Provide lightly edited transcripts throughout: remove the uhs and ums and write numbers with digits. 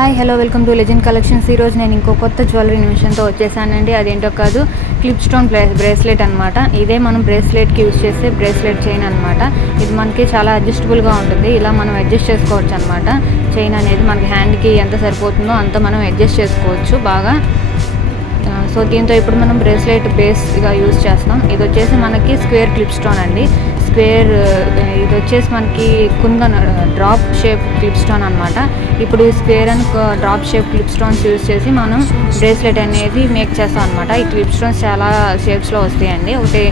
Hi hello welcome to legend collections. ఈరోజు నేను ఇంకో కొత్త జ్యువెలరీ నిమిషంతో వచ్చేసానండి. అదేంటో కాదు, క్లిప్ స్టోన్ బ్రేస్లెట్ అనమాట. ఇదే మనం బ్రేస్లెట్కి యూజ్ చేసే బ్రేస్లెట్ చైన్ అనమాట. ఇది మనకి చాలా అడ్జస్టబుల్గా ఉంటుంది. ఇలా మనం అడ్జస్ట్ చేసుకోవచ్చు అనమాట. చైన్ అనేది మనకి హ్యాండ్కి ఎంత సరిపోతుందో అంత మనం అడ్జస్ట్ చేసుకోవచ్చు బాగా. సో దీంతో ఇప్పుడు మనం బ్రేస్లెట్ బేస్గా యూజ్ చేస్తాం. ఇది వచ్చేసి మనకి స్క్వేర్ క్లిప్ స్టోన్ అండి. స్క్వేర్ ఇది వచ్చేసి మనకి kundan drop shape clip stone అనమాట. ఇప్పుడు square and drop shape clip stones use చేసి మనం బ్రేస్లెట్ అనేది మేక్ చేస్తాం అనమాట. ఈ క్లిప్ స్టోన్స్ చాలా షేప్స్లో వస్తాయండి. ఒకటి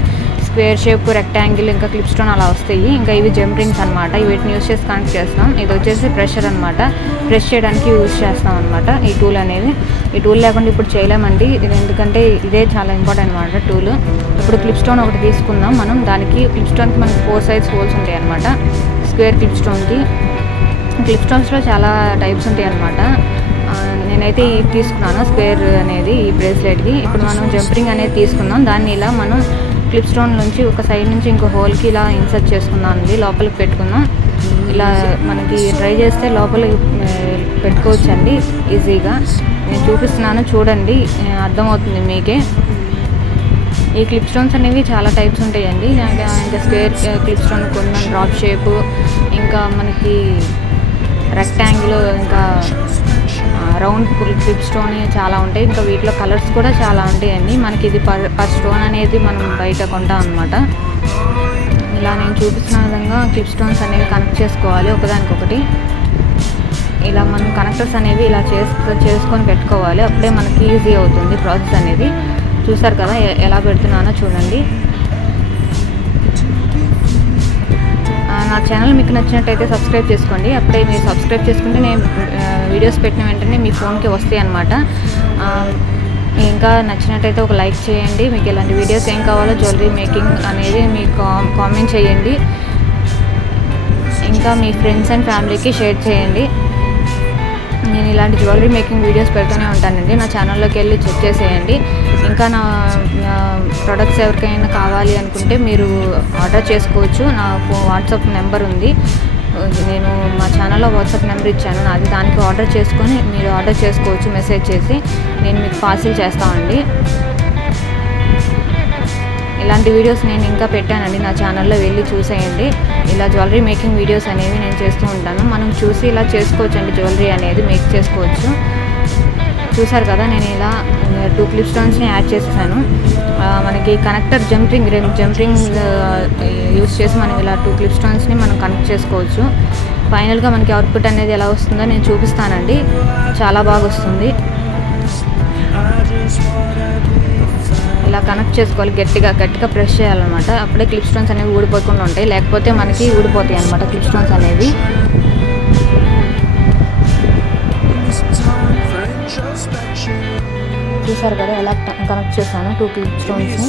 స్క్వేర్ షేప్, రెక్టాంగిల్, ఇంకా క్లిప్ స్టోన్ అలా వస్తాయి. ఇంకా ఇవి జెమ్ రింగ్స్ అనమాట. వీటిని యూజ్ చేసి కనెక్ట్ చేస్తాం. ఇది వచ్చేసి ప్రెషర్ అనమాట. ప్రెస్ చేయడానికి యూజ్ చేస్తాం అనమాట ఈ టూల్ అనేది. ఈ టూల్ లేకుండా ఇప్పుడు చేయలేమండి, ఎందుకంటే ఇదే చాలా ఇంపార్టెంట్ అనమాట టూల్. ఇప్పుడు క్లిప్ స్టోన్ ఒకటి తీసుకుందాం మనం. దానికి క్లిప్ స్టోన్కి మనకి 4 సైడ్స్ హోల్స్ ఉంటాయి అనమాట. స్క్వేర్ క్లిప్ స్టోన్కి. క్లిప్ స్టోన్స్లో చాలా టైప్స్ ఉంటాయి అనమాట. నేనైతే ఇది తీసుకున్నాను స్క్వేర్ అనేది ఈ బ్రేస్లెట్కి. ఇప్పుడు మనం జంపరింగ్ అనేది తీసుకుందాం. దాన్ని ఇలా మనం క్లిప్ స్టోన్ నుంచి ఒక సైడ్ నుంచి ఇంకో హోల్కి ఇలా ఇన్సర్ట్ చేసుకుందాం అండి. లోపలికి పెట్టుకుందాం. ఇలా మనకి ట్రై చేస్తే లోపలికి పెట్టుకోవచ్చు అండి ఈజీగా. నేను చూపిస్తున్నాను చూడండి, అర్థమవుతుంది మీకే. ఈ క్లిప్ స్టోన్స్ అనేవి చాలా టైప్స్ ఉంటాయండి. ఇంకా స్క్వేర్ క్లిప్ స్టోన్, కొన్ని డ్రాప్ షేపు, ఇంకా మనకి రెక్టాంగిల్, ఇంకా రౌండ్ క్లిప్ స్టోన్ చాలా ఉంటాయి. ఇంకా వీటిలో కలర్స్ కూడా చాలా ఉంటాయండి. మనకి ఇది పర్ స్టోన్ అనేది మనం బయట కొంటాం అనమాట. ఇలా నేను చూపిస్తున్న విధంగా క్లిప్ స్టోన్స్ అనేవి కనెక్ట్ చేసుకోవాలి ఒకదానికొకటి. ఇలా మనం కనెక్టర్స్ అనేవి ఇలా చేసుకొని పెట్టుకోవాలి. అప్పుడే మనకి ఈజీ అవుతుంది ప్రాసెస్ అనేది. చూసారు కదా ఎలా పెడుతున్నానో చూడండి. నా ఛానల్ మీకు నచ్చినట్టయితే సబ్స్క్రైబ్ చేసుకోండి. అప్పుడే మీరు సబ్స్క్రైబ్ చేసుకుంటే నేను వీడియోస్ పెట్టిన వెంటనే మీ ఫోన్కి వస్తాయి అన్నమాట. ఇంకా నచ్చినట్టయితే ఒక లైక్ చేయండి. మీకు ఇలాంటి వీడియోస్ ఏం కావాలో జ్యువెలరీ మేకింగ్ అనేది మీకు కామెంట్ చేయండి. ఇంకా మీ ఫ్రెండ్స్ అండ్ ఫ్యామిలీకి షేర్ చేయండి. నేను ఇలాంటి జ్యువెలరీ మేకింగ్ వీడియోస్ పెడుతూనే ఉంటానండి. నా ఛానల్లోకి వెళ్ళి చెక్ చేసేయండి. ఇంకా నా ప్రొడక్ట్స్ ఎవరికైనా కావాలి అనుకుంటే మీరు ఆర్డర్ చేసుకోవచ్చు. నా వాట్సాప్ నెంబర్ ఉంది. నేను మా ఛానల్లో వాట్సాప్ నెంబర్ ఇచ్చాను నాది. దానికి ఆర్డర్ చేసుకొని మీరు ఆర్డర్ చేసుకోవచ్చు. మెసేజ్ చేసి నేను మీకు పార్సిల్ చేస్తామండి. ఇలాంటి వీడియోస్ నేను ఇంకా పెట్టానండి నా ఛానల్లో, వెళ్ళి చూసేయండి. ఇలా జ్యువెలరీ మేకింగ్ వీడియోస్ అనేవి నేను చేస్తూ ఉంటాను. మనం చూసి ఇలా చేసుకోవచ్చు అండి, జ్యువెలరీ అనేది మేక్ చేసుకోవచ్చు. చూసారు కదా, నేను ఇలా 2 క్లిప్ స్టోన్స్ని యాడ్ చేసేసాను. మనకి కనెక్టర్ జంపరింగ్ యూస్ చేసి మనం ఇలా 2 క్లిప్ స్టోన్స్ని మనం కనెక్ట్ చేసుకోవచ్చు. ఫైనల్గా మనకి అవుట్పుట్ అనేది ఎలా వస్తుందో నేను చూపిస్తానండి. చాలా బాగా వస్తుంది. ఇలా కనెక్ట్ చేసుకోవాలి. గట్టిగా ప్రెస్ చేయాలన్నమాట. అప్పుడే క్లిప్ స్టోన్స్ అనేవి ఊడిపోకుండా ఉంటాయి. లేకపోతే మనకి ఊడిపోతాయి అన్నమాట క్లిప్ స్టోన్స్ అనేవి. చూసారు కదా ఎలా కనెక్ట్ చేశాను 2 క్లిప్ స్టోన్స్ని.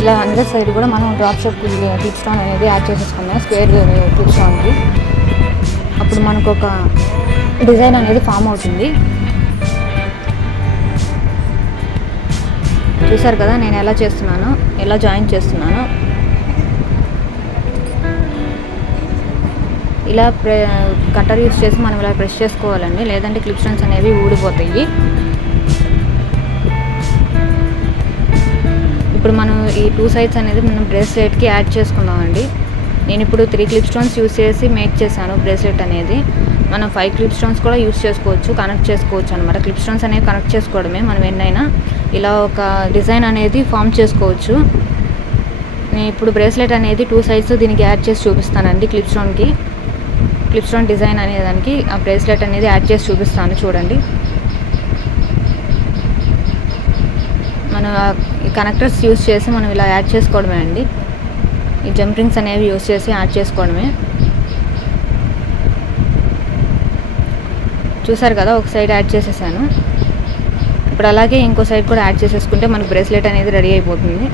ఇలా అందరి సైడ్ కూడా మనం డ్రాప్ షేప్ క్లిప్ స్టోన్ అనేది యాడ్ చేసేసుకున్నాం స్క్వేర్ క్లిప్ స్టోన్కి. అప్పుడు మనకు ఒక డిజైన్ అనేది ఫామ్ అవుతుంది. చూసారు కదా నేను ఎలా చేస్తున్నాను, ఎలా జాయిన్ చేస్తున్నాను. ఇలా కట్టర్ యూస్ చేసి మనం ఇలా ప్రెస్ చేసుకోవాలండి, లేదంటే క్లిప్ స్టోన్స్ అనేవి ఊడిపోతాయి. ఇప్పుడు మనం ఈ 2 సైడ్స్ అనేది మనం బ్రేస్లెట్కి యాడ్ చేసుకుందామండి. నేను ఇప్పుడు 3 క్లిప్ స్టోన్స్ యూస్ చేసి మేక్ చేశాను బ్రేస్లెట్ అనేది. మనం 5 క్లిప్ స్టోన్స్ కూడా యూస్ చేసుకోవచ్చు, కనెక్ట్ చేసుకోవచ్చు అనమాట. క్లిప్ స్టోన్స్ అనేవి కనెక్ట్ చేసుకోవడమే మనం ఎన్నైనా. ఇలా ఒక డిజైన్ అనేది ఫామ్ చేసుకోవచ్చు. నేను ఇప్పుడు బ్రేస్లెట్ అనేది 2 సైడ్స్ దీనికి యాడ్ చేసి చూపిస్తానండి. క్లిప్ స్టోన్ డిజైన్ అనేదానికి ఆ బ్రేస్లెట్ అనేది యాడ్ చేసి చూపిస్తాను చూడండి. మనం ఈ కనెక్టర్స్ యూస్ చేసి మనం ఇలా యాడ్ చేసుకోవడమే అండి. ఈ జంపరింగ్స్ అనేవి యూస్ చేసి యాడ్ చేసుకోవడమే. చూసారు కదా ఒక సైడ్ యాడ్ చేసేసాను. ఇప్పుడు అలాగే ఇంకో సైడ్ కూడా యాడ్ చేసేసుకుంటే మనకు బ్రేస్లెట్ అనేది రెడీ అయిపోతుంది.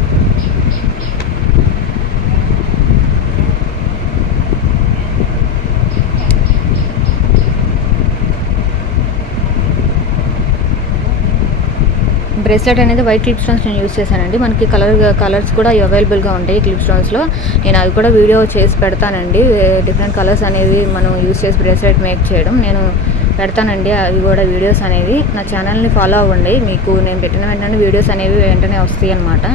బ్రేస్లెట్ అనేది వైట్ క్లిప్ స్టోన్స్ నేను యూస్ చేశానండి. మనకి కలర్స్ కూడా అవైలబుల్గా ఉంటాయి క్లిప్ స్టోన్స్లో. నేను అవి కూడా వీడియో చేసి పెడతానండి. డిఫరెంట్ కలర్స్ అనేవి మనం యూస్ చేసి బ్రేస్లెట్ మేక్ చేయడం నేను పెడతానండి. అవి కూడా వీడియోస్ అనేవి నా ఛానల్ని ఫాలో అవ్వండి. మీకు నేను పెట్టిన వెంటనే వీడియోస్ అనేవి వెంటనే వస్తాయి అన్నమాట.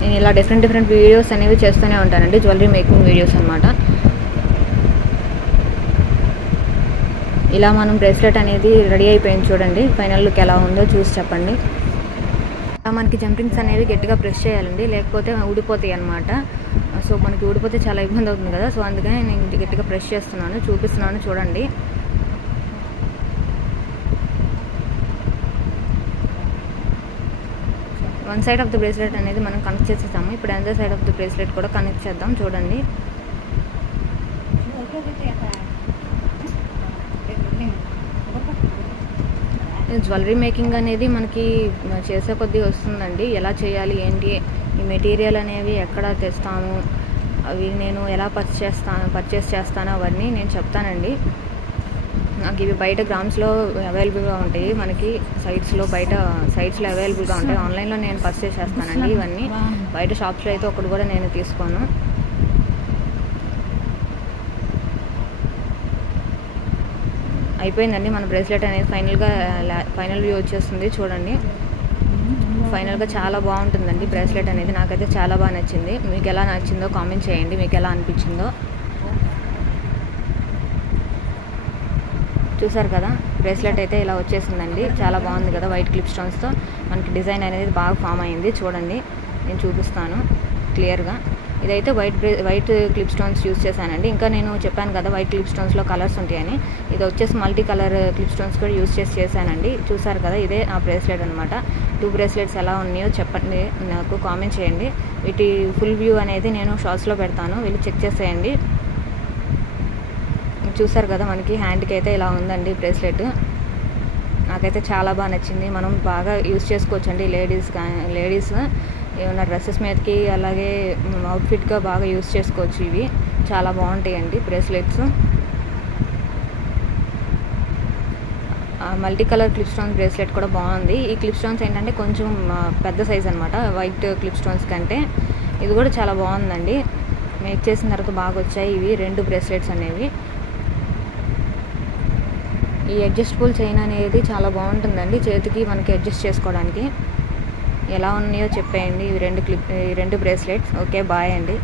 నేను ఇలా డిఫరెంట్ వీడియోస్ అనేవి చేస్తూనే ఉంటానండి, జ్యువెలరీ మేకింగ్ వీడియోస్ అన్నమాట. ఇలా మనం బ్రేస్లెట్ అనేది రెడీ అయిపోయింది చూడండి. ఫైనల్ లుక్ ఎలా ఉందో చూసి చెప్పండి. మనకి జంపింగ్స్ అనేవి గట్టిగా ప్రెస్ చేయాలండి, లేకపోతే ఊడిపోతాయి అన్నమాట. సో మనకి ఊడిపోతే చాలా ఇబ్బంది అవుతుంది కదా, సో అందుకని నేను గట్టిగా ప్రెస్ చేస్తున్నాను, చూపిస్తున్నాను చూడండి. One side of the bracelet అనేది మనం కనెక్ట్ చేసేసాము. ఇప్పుడు other side of the bracelet కూడా కనెక్ట్ చేద్దాం చూడండి. జ్యువెలరీ మేకింగ్ అనేది మనకి చేసే కొద్దీ వస్తుందండి. ఎలా చేయాలి ఏంటి, ఈ మెటీరియల్ అనేవి ఎక్కడ తెస్తాము, అవి నేను ఎలా పర్చేస్ చేస్తాను అవన్నీ నేను చెప్తానండి. నాకు ఇవి బయట గ్రామ్స్లో అవైలబుల్గా ఉంటాయి, మనకి సైట్స్లో అవైలబుల్గా ఉంటాయి. ఆన్లైన్లో నేను పర్చేస్ చేస్తానండి ఇవన్నీ. బయట షాప్స్లో అయితే ఒకటి కూడా నేను తీసుకోను. అయిపోయిందండి మన బ్రేస్లెట్ అనేది ఫైనల్ వ్యూ వచ్చేస్తుంది చూడండి. ఫైనల్గా చాలా బాగుంటుందండి బ్రేస్లెట్ అనేది. నాకైతే చాలా బాగా నచ్చింది. మీకు ఎలా నచ్చిందో కామెంట్ చేయండి, మీకు ఎలా అనిపించిందో. చూసారు కదా, బ్రేస్లెట్ అయితే ఇలా వచ్చేసిందండి. చాలా బాగుంది కదా, వైట్ క్లిప్ స్టోన్స్తో మనకి డిజైన్ అనేది బాగా ఫామ్ అయింది చూడండి. నేను చూపిస్తాను క్లియర్గా. ఇదైతే వైట్ క్లిప్ స్టోన్స్ యూస్ చేశానండి. ఇంకా నేను చెప్పాను కదా వైట్ క్లిప్ స్టోన్స్లో కలర్స్ ఉంటాయని, ఇది వచ్చేసి మల్టీ కలర్ క్లిప్ స్టోన్స్ కూడా యూస్ చేశానండి. చూసారు కదా, ఇదే ఆ బ్రేస్లెట్ అనమాట. 2 బ్రేస్లెట్స్ ఎలా ఉన్నాయో చెప్పండి, నాకు కామెంట్ చేయండి. వీటి ఫుల్ వ్యూ అనేది నేను షార్ట్స్లో పెడతాను, వెళ్ళి చెక్ చేసేయండి. చూసారు కదా, మనకి హ్యాండ్కి అయితే ఇలా ఉందండి బ్రేస్లెట్. నాకైతే చాలా బాగా నచ్చింది. మనం బాగా యూస్ చేసుకోవచ్చండి. లేడీస్ ఏమైనా డ్రెస్సెస్ మీదకి అలాగే అవుట్ఫిట్గా బాగా యూస్ చేసుకోవచ్చు. ఇవి చాలా బాగుంటాయండి bracelets. Multi colour clip stones bracelet కూడా బాగుంది. ఈ క్లిప్ స్టోన్స్ ఏంటంటే కొంచెం పెద్ద సైజ్ అనమాట వైట్ క్లిప్ స్టోన్స్ కంటే. ఇది కూడా చాలా బాగుందండి. మేక్ చేసిన తర్వాత బాగా వచ్చాయి ఇవి 2 బ్రేస్లెట్స్ అనేవి. ఈ అడ్జస్టబుల్ చైన్ అనేది చాలా బాగుంటుందండి, చేతికి మనకి అడ్జస్ట్ చేసుకోవడానికి. ఎలా ఉన్నాయో చెప్పేయండి ఈ 2 బ్రేస్లెట్స్. ఓకే, బాయ్ అండి.